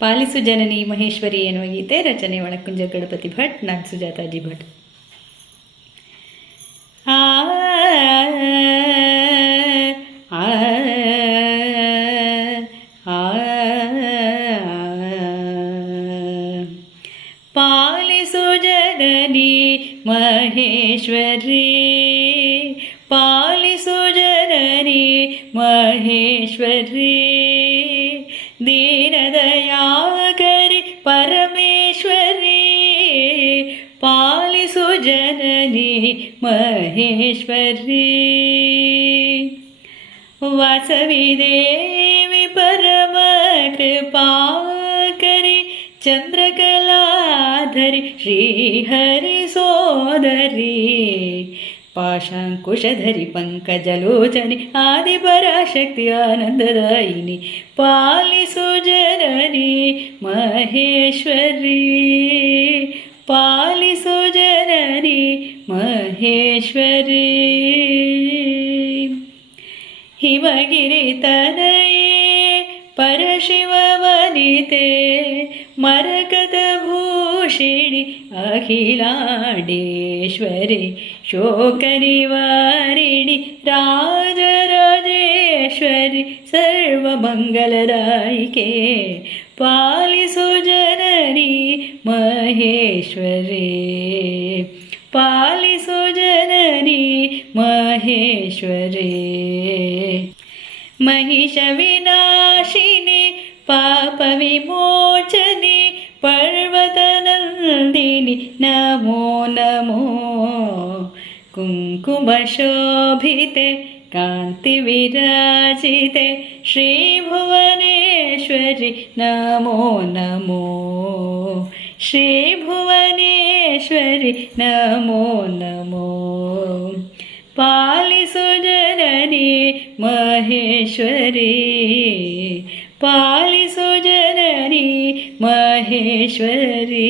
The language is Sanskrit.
ಪಾಲಿಸು ಜನನಿ ಮಹೇಶ್ವರಿ ಎನ್ನುವ ಗೀತೆ ರಚನೆ ಒಳಕುಂಜ ಗಣಪತಿ ಭಟ್ ನಾಗ್ ಸುಜಾತಾಜಿ ಭಟ್ ಆ ಆ, ಆ, ಪಾಲಿಸು ಜನನಿ ಮಹೇಶ್ವರಿ ಪಾಲಿಸು ಜನನಿ ಮಹೇಶ್ವರಿ दीनदयाकरि परमेश्वरि पालिसु जननी महेश्वरी। वासविदेवि परमकृपाकरि चन्द्रकलाधरि श्रीहरिसोदरी। पाशाङ्कुशधरि पङ्कजलोचनि आदिपराशक्ति आनन्ददायिनि पालिसो जरनि महेश्वरी। पालिसोजरनि महेश्वरी। हिमगिरितनये परशिववनिते मरकत िणि अखिलाडेश्वरि शोकनिवारिणि राजराजेश्वरि सर्वमङ्गलदायिके पालिसु जननी महेश्वरि। पालिसु जननी महेश्वरे। महिषविनाशिनि पापविमोचने ദേവിനി നമോ നമോ. കുങ്കുമശോഭിതെ കാന്തിവിരാജിതെ ശ്രീഭുവനേശ്വരി നമോ നമോ. ശ്രീഭുവനേശ്വരി നമോ നമോ. പാലിസുജനനി മഹേശ്വരി പാ ಮಹೇಶ್ವರಿ